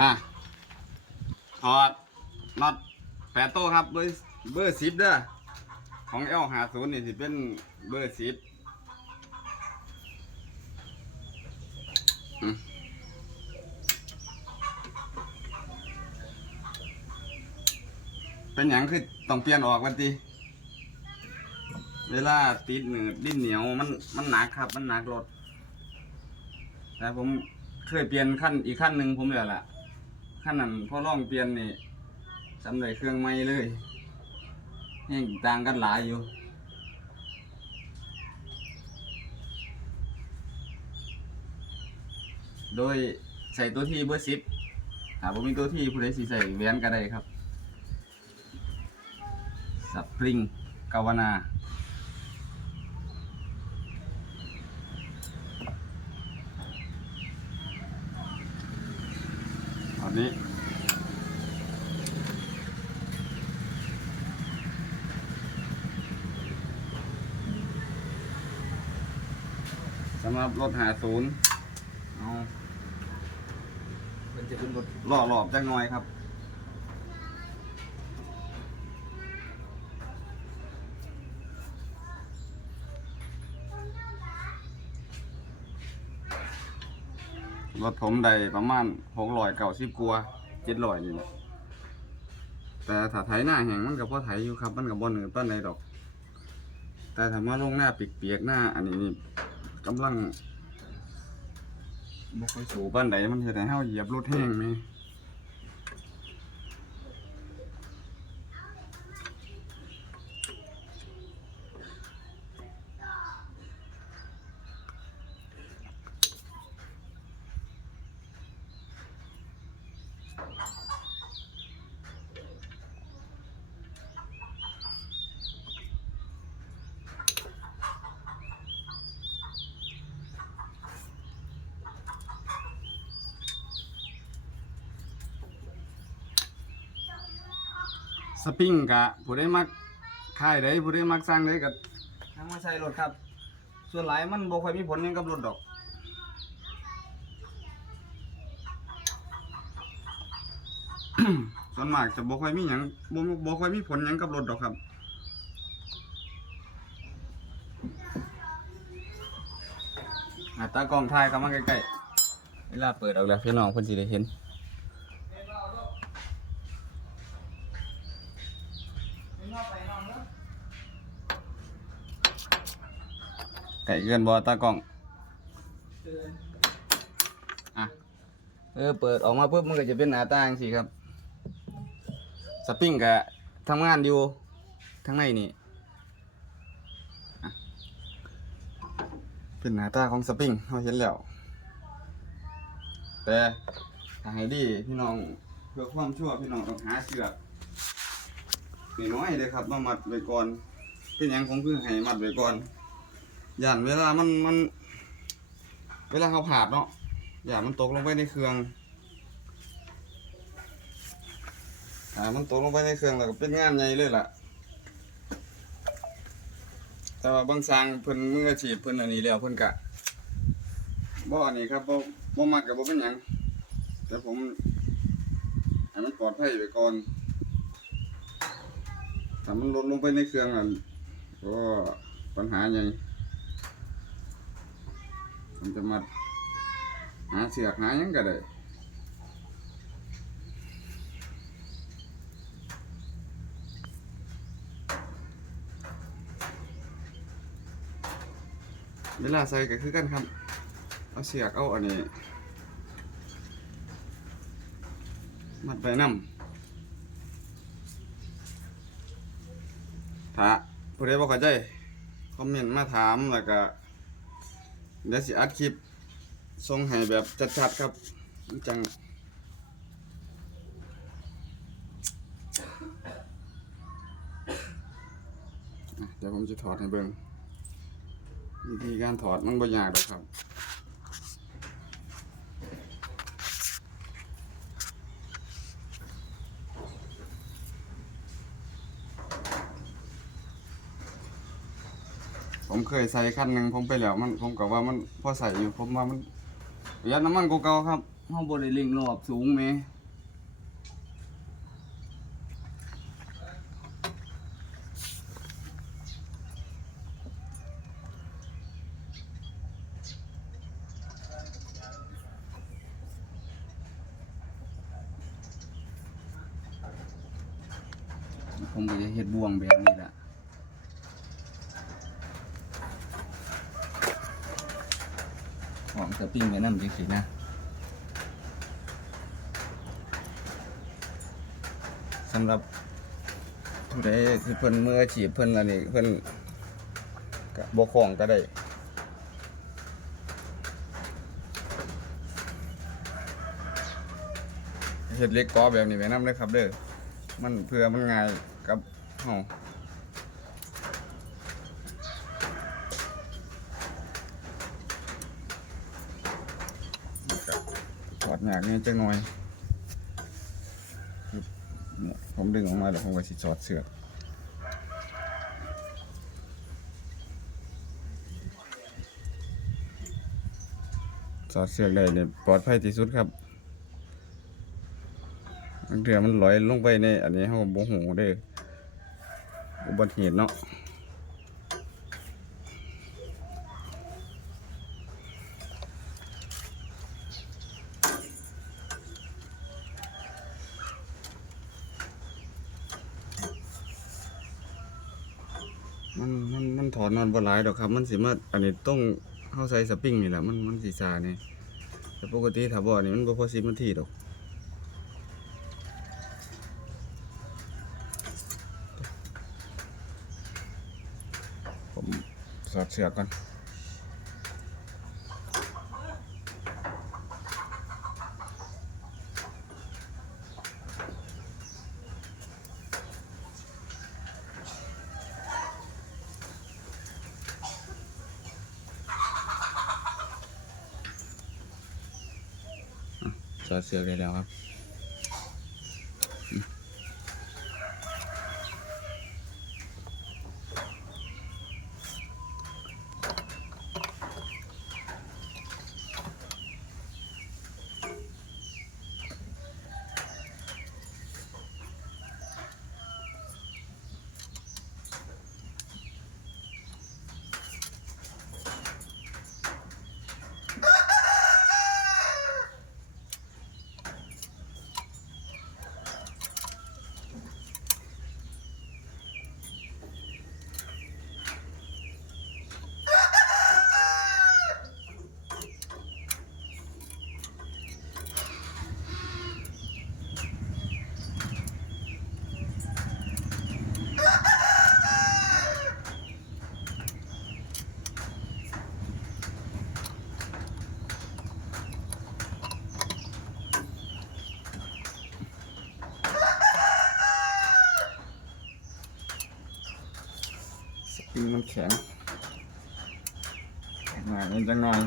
อะถอดน็อตแปดโต้ครับเบอร์เบอร์สิบเด้อของเอลหาศูนย์นี่สิเป็นเบอร์สิบเป็นอย่างคือต้องเปลี่ยนออกวันทีเวลาติดหนืดดิ้นเหนียวมันมันหนักครับ มันหนักรถแต่ผมเคยเปลี่ยนขั้นอีกขั้นหนึ่งผมเดี๋ยวละ ขั้นนั้นพอลองเปลี่ยนนี่สำเร็จเครื่องใหม่เลยยังต่างกันหลายอยู่โดยใส่ตัวที่เบอร์สิบถ้าผมมีตัวที่ผู้ใดสิใส่แหวนก็ได้ครับสปริงกาวนา นนี้สำหรับรถหาศูนย์เอามันจะเป็นรถล่อหลอบจักหน่อยครับ รถผมได้ประมาณหกร้อยเก้าสิบกัวเจ็ดร้อยนี่แหละแต่ถ้าไถหน้าแห้งมันก็พอไถอยู่ครับ มันก็บ่เหนือต้นใดดอก แต่ถ้ามาลงหน้าเปียกๆหน้า อันนี้นี่กำลังบ่ค่อยสูบ้านใดมันเฮ็ดให้เฮาเหยียบรถแห้งไหม สปริงกะผู้ได้มักค่ายใดผู้ได้มักสร้างเลยก็ทางมาใช้รถครับ ส่วนหลายมันบ่ค่อยมีผลหยังกับรถดอก ส่วนมากจะบ่ค่อยมีหยังบ่บ่ค่อยมีผลหยังกับรถดอกครับอะตากล้องถ่ายเข้ามาใกล้ๆเวลาเปิดออกแล้วพี่น้องเพิ่นสิได้เห็น ไก่เกินบอตากล้อง อะ เออ เปิดออกมาปุ๊บมันก็จะเป็นหน้าตาจังสิครับ สปริงกะทำงานอยู่ทั้งในนี่เป็นหน้าตาของสปริงเราเห็นแล้ว แต่ถ้าให้ดีพี่น้องเพื่อความชั่วพี่น้องต้องหาเชือกน้อยเลยครับมามัดไว้ก่อน เป็นหยังผมคือให้มัดไว้ก่อน ย่านเวลามันมัน เวลาเขาผ่าดเนาะอย่ามันตกลงไปในเครื่องอ่ามันตกลงไปในเครื่องแล้วก็เป็นงานใหญ่เลยล่ะ แต่ว่าบางสางเพิ่นมืออาชีพเพิ่นอันนี้แล้วเพิ่นกะบ่อันนี้ครับบ่บ่มักกับบ่เป็นหยังแต่ผมให้มันปลอดภัยไว้ก่อนถ้ามันลดลงไปในเครื่องอะก็ปัญหาใหญ่ มันจะมาหาเสือกหายังก็ได้เวลาใส่ก็คือกันครับ เอาเสือกเอาอันนี้ มัดไปนำถ้าผู้ใดบ่เข้าใจ คอมเมนต์มาถามแล้วก็ เดี๋ยวสิอัดคลิปทรงให้แบบชัดๆครับจังเดี๋ยวผมจะถอดให้เบิ่งวิธีการถอดมันบ่ยากหรอกครับ ผมเคยใส่คันหนึ่งผมไปแล้วมันผมก็ว่ามันพอใส่อยู่ผมว่ามันประหยัดน้ำมันกว่าเก่าครับเฮาบ่ได้เร่งรอบสูงแหมผมก็จะเฮ็ดบ่วงแบบนี้ล่ะ หอมสปริงไว้น้ำจังสินะสำหรับผู้ใดที่เพิ่นมืออาชีพเพิ่นอันนี้เพิ่นก็บ่คล่องก็ได้เฮ็ดเล็กกอแบบนี้ไว้นำเด้อครับเด้อมันเพื่อมันง่ายกับเฮา อดยากนี่จังหน่อยเนี่ยผมดึงออกมาแล้วผมก็สิสอดเสือกสอดเสือกได้เนี่ยปลอดภัยที่สุดครับเถื่อมันลอยลงไปในอันนี้เขาบ่หูเด้ออุบัติเหตุเนาะมัน มันถอนนอนบ่หลายดอกครับ มันสิมาอันนี้ต้องเข้าใส่สปริงนี่แหละมันมันสีซาเนี่ยแต่ปกติถ้าบ่อนี่มันบ่พอสิบนาทีดอกผมสอดเสือกก่อน อะสอดเสื แล้วครับสปริงมันแข็งหน่อยนิดจังหน่อย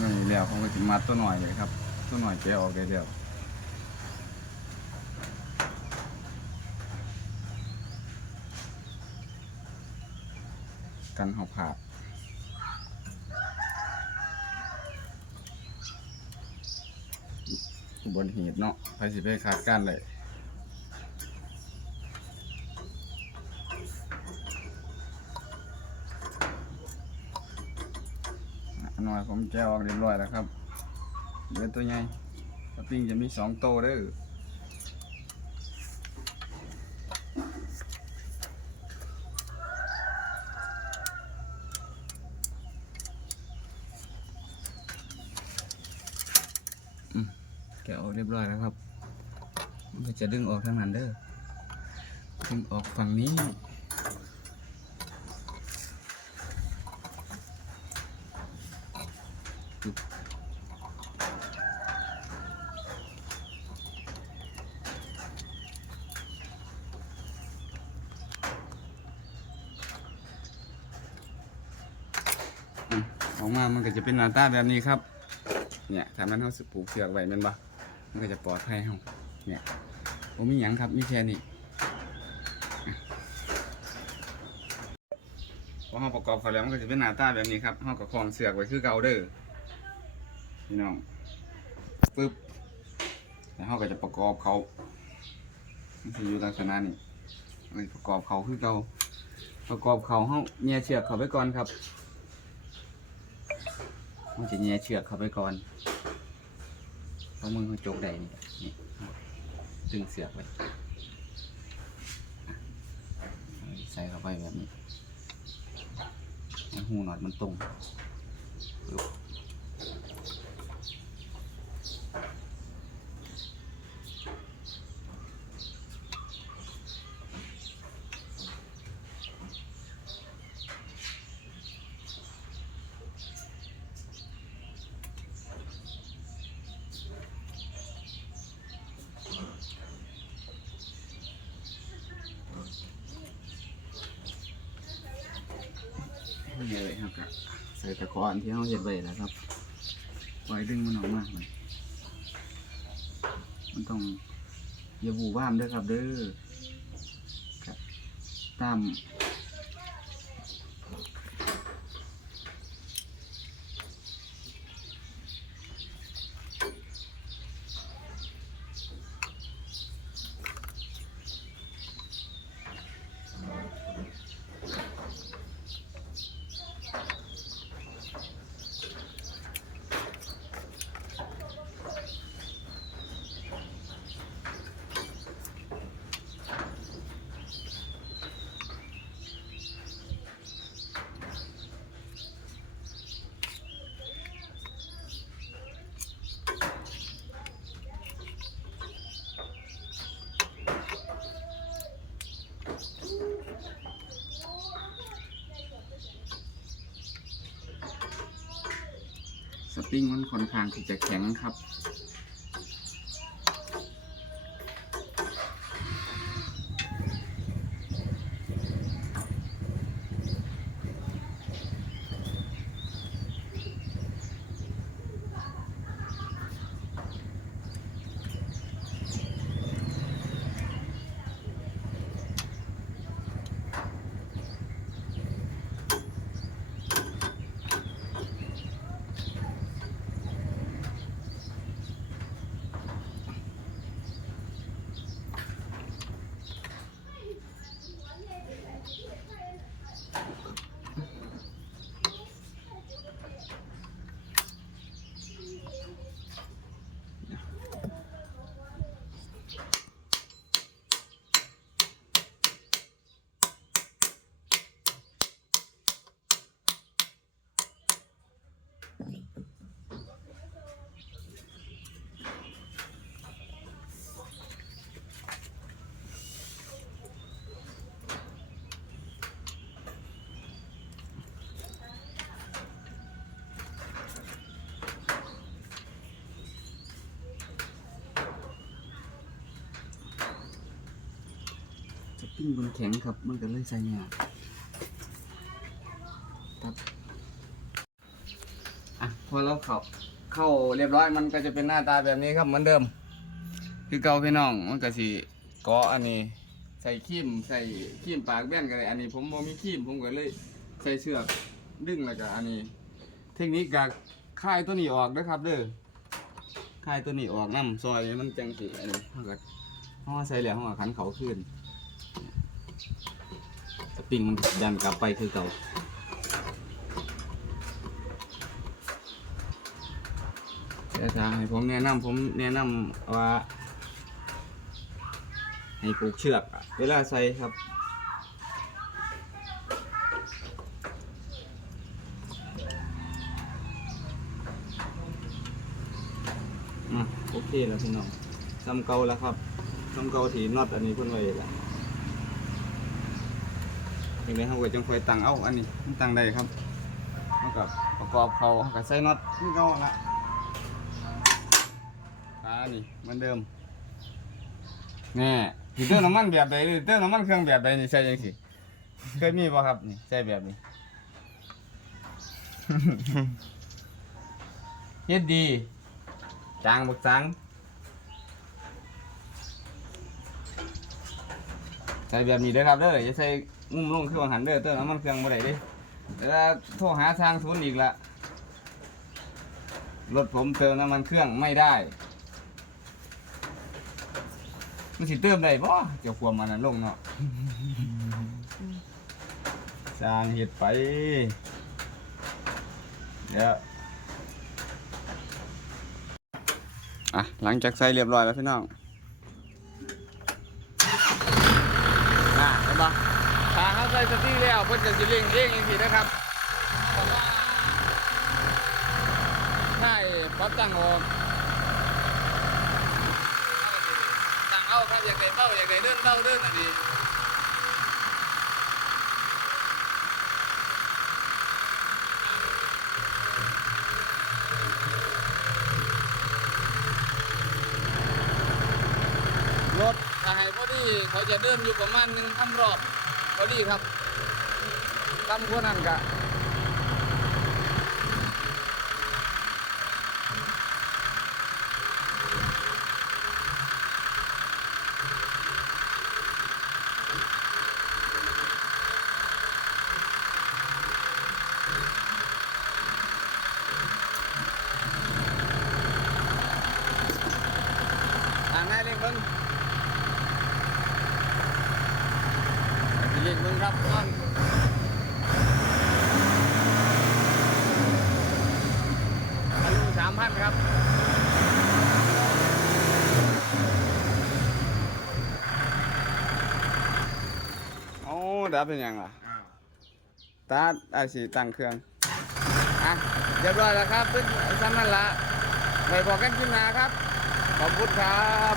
นี่แล้วผมก็สิมัดตัวหน่อยเลยครับ ตัวหน่อยแกออกได้แล้ว กันเขาผาดบนเหตุเนาะไปสิไปขาดกันเลยหน่อยผมแก้วออกเรียบร้อยแล้วครับเหลือตัวใหญ่ปริงจะมีสองโตเด้อ แกะออกเรียบร้อยแล้วครับมันก็ จะดึงออกทางนั้นเด้อดึงออกฝั่งนี้นออกมามันก็จะเป็นหน้าตาแบบนี้ครับ เนี่ยถ้ามันเขาสิปลูกเสือกไว้แมันบ่มันก็จะปลอดภัยเฮาเนี่ย ผมมีหยังครับมีแค่นี้อ่พอเฮาประกอบเขาแล้วมันก็จะเป็นหน้าตาแบบนี้ครับเฮาก็คลองเสือกไว้คือเกาเด้อพี่น้องปึ๊บแล้วเฮาก็จะประกอบเขามันจะอยู่ลักษณะนี้ประกอบเขาคือเกาประกอบเขาเฮาแย่เชือกเขาไปก่อนครับมันจะแย่เชือกเขาไปก่อนเพราะมึงเขาจกได้นี่ ตึงเสียบไว้ใส่เข้าไปแบบนี้ให้หูหนอดมันตรง ปึ๊บนี่เลยครับก็ใส่ตะกอนที่เขาเห็ดไปนะครับปล่อยดึงมันออกมามันต้องอย่าบูบ้ามด้วยครับเด้อครับตาม ปริงมันค่อนข้างที่จะแข็งครับ สปริงมันแข็งครับ มันก็เลยใส่ยากครับอะพอเราเข้าเข้าเรียบร้อยมันก็จะเป็นหน้าตาแบบนี้ครับเหมือนเดิม คือเก่าพี่น้องมันก็สิเกาะอันนี้ ใส่ขีมใส่ขีมปากแว่นกันเลยอันนี้ ผมบ่มีขีมผมก็เลยใส่เชือกดึงแล้วก็อันนี้ เทคนิคการคลายตัวนี้ออกนะครับ เด้อคลายตัวนี้ออกน้ำซอยมันจังสิอันนี้เขาก็เขาก็ใส่เหลี่ยมเขาก็ขันเขาขึ้น ปริงมันดันกลับไปคือเก่าแต่ถ้าให้ผมแนะนำผมแนะนำว่า ให้ปลูกเชือกอะเวลาใส่ครับ โอเคแล้วพี่น้องทำเก่าแล้วครับทำเก่าถีน็อตอันนี้เพิ่นไว้แล้ว ยังไงเขาก็จังคอยตั้งเอาอันนี้มันตั้งได้ครับเขากับประกอบเขาเขากับใส่น็อตที่เก่าละขานี่เหมือนเดิมแน่สิเติมน้ำมันแบบใดหรือเติมน้ำมันเครื่องแบบใดนี่ใส่ยังสิเคยมีป่ะครับนี่ใส่แบบนี้ เฮ็ดดีจางบักจังใส่แบบนี้ด้อครับเด้ออย่าใส่ งุ้มลงคือวางหันเด้อเติมน้ำมันเครื่องบ่ได้เด้เดี๋ยวโทรหาทางศูนย์อีกละรถผมเติมน้ำมันเครื่องไม่ได้ มันสิเติมได้บ่เกี่ยวความมันนั้นลงเนาะสร้างเห็ดไปเดี๋ยวอะหลังจากใส่เรียบร้อยแล้วพี่น้องน่ะเห็นปะ ถ้าเขาใส่สติ๊กแล้วเพิ่นจะสิเร่งเองอย่างนี้นะครับใช่ป๊อปตั้งโอมตั้งเอาครับอยากได้เบ้าอยากได้เดินเบ้าเดินอันนี้รถถ้าให้พอดีเขาจะเดินอยู่ประมาณหนึ่งพันรอบ พอดีครับตำคนนั้นกะทางง่ายเร่งเบิ้ง เร่งเบิ้งครับก่อนอายุสามพันครับโอ้ดับเป็นยังล่ะอ้าวตาไอสีตั้งเครื่องอะเรียบร้อยแล้วครับเป็นซ้ำนั่นละไปบอกกันกินนาครับ ขอบคุณครับ